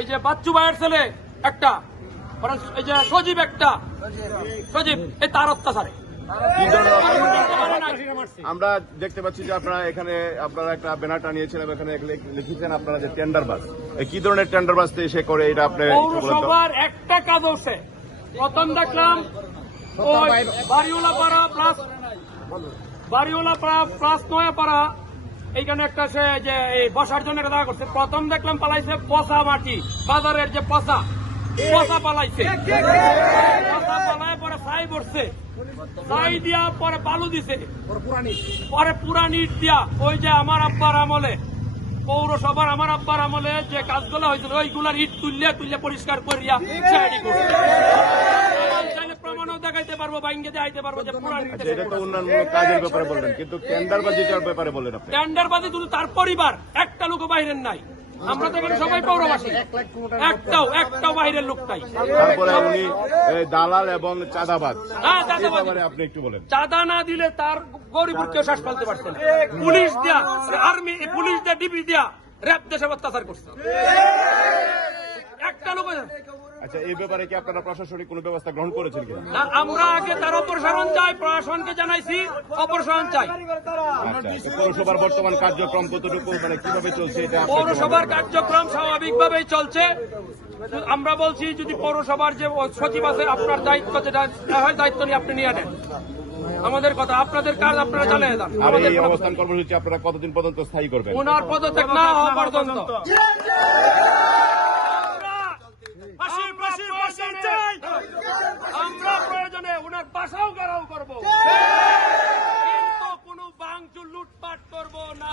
এই যে বাচ্চু ভাইয়ের ছেলে একটা, এই যে সজীব একটা, সজীব এই তার অত্যাচারে আমরা দেখতে পাচ্ছি যে আপনারা এখানে আপনারা একটা ব্যানার টানিয়েছিলেন, এখানে লিখেছেন আপনারা যে টেন্ডারবাজ, কি ধরনের টেন্ডারবাজ সে করে এটা আপনি? পৌরসভার একটা কাজ হচ্ছে, প্রথম দেখলাম ওই বাড়িওয়ালা প্লাস নয়াপাড়া এইখানে একটা সে যে বসার জন্য একটা দেখা করছে। প্রথম দেখলাম পালাইছে পচা মাটি, বাজারের যে পচা পালাইছে, পচা পালায় পরে ছাই পড়ছে, ছাই দিয়া পরে বালু দিছে, পরে পুরান ইট দিয়া ওই যে আমার আব্বার আমলে পৌরসভার আমার আব্বার আমলে যে কাজগুলো হয়েছিল ওইগুলার ইট তুললে পরিষ্কার করিয়া সাইডি করছে। প্রমাণও দেখাইতে পারবো, বাইঙ্গে দেখাইতে পারবো যে পুরান এটা তো উন্নয়নমূলক কাজের ব্যাপারে বললেন, কিন্তু টেন্ডারবাজিটার ব্যাপারে বললেন আপনি। টেন্ডারবাজি শুধু তার পরিবার, একটা লোক বাইরের নাই। আমরা তো এখানে সবাই পৌরবাসী, একটাও বাইরের লোক নাই। তারপরে উনি দালাল এবং চাঁদাবাজ, আপনি একটু বলেন। চাঁদা না দিলে তার গরিবুর কেউ শ্বাস ফেলতে পারছে না। পুলিশ দিয়া, আর্মি, পুলিশ দিয়া, ডিবি দিয়া র্যাব দেশে অত্যাচার করছে, একটা লোক। আচ্ছা, এই ব্যাপারে কি আপনারা প্রশাসনিক কোনো ব্যবস্থা গ্রহণ করেছেন কিনা? না, আমরা আগে তার অপসারণ চাই, প্রশাসনকে জানাইছি অপসারণ চাই। পৌরসভার বর্তমান কার্যক্রম কতটুকু, মানে কিভাবে চলছে এটা? পৌরসভার কার্যক্রম স্বাভাবিকভাবেই চলছে। আমরা বলছি যদি পৌরসভার যে সচিব আছে আপনার দায়িত্ব যেটা হয় দায়িত্ব নিয়ে আপনি নিয়ে নেন। আমাদের কথা, আপনাদের কাজ আপনারা চালিয়ে যান। আমাদের অবস্থান কর্মসূচি আপনারা কতদিন পর্যন্ত স্থায়ী করবেন? ওনার পদত্যাগ না হওয়া পর্যন্ত। আমরা প্রয়োজনে ওনার বাসাও ঘেরাও করবো, কিন্তু কোনো ভাঙচুর লুটপাট করবো না।